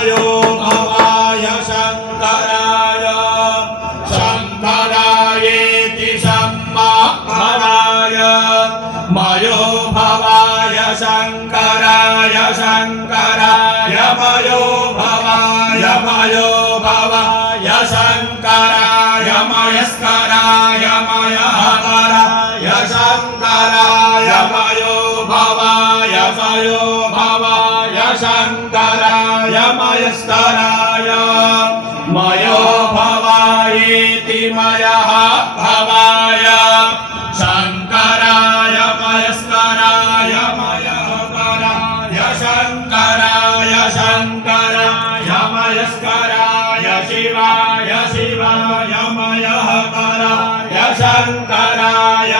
मयो भवाय शङ्कराय शङ्करायेति सम्भवाय मयो भवाय शङ्कराय शङ्कराय मयो भवाय शङ्कराय मयस्कराय मयहकराय शङ्कराय मयो भवाय शङ्कराय मयस्कराय मयो भवायेति मयः भवाय शङ्कराय मयस्कराय मयहकराय शङ्कराय मयस्कराय शिवाय शिवाय मयहकराय शङ्कराय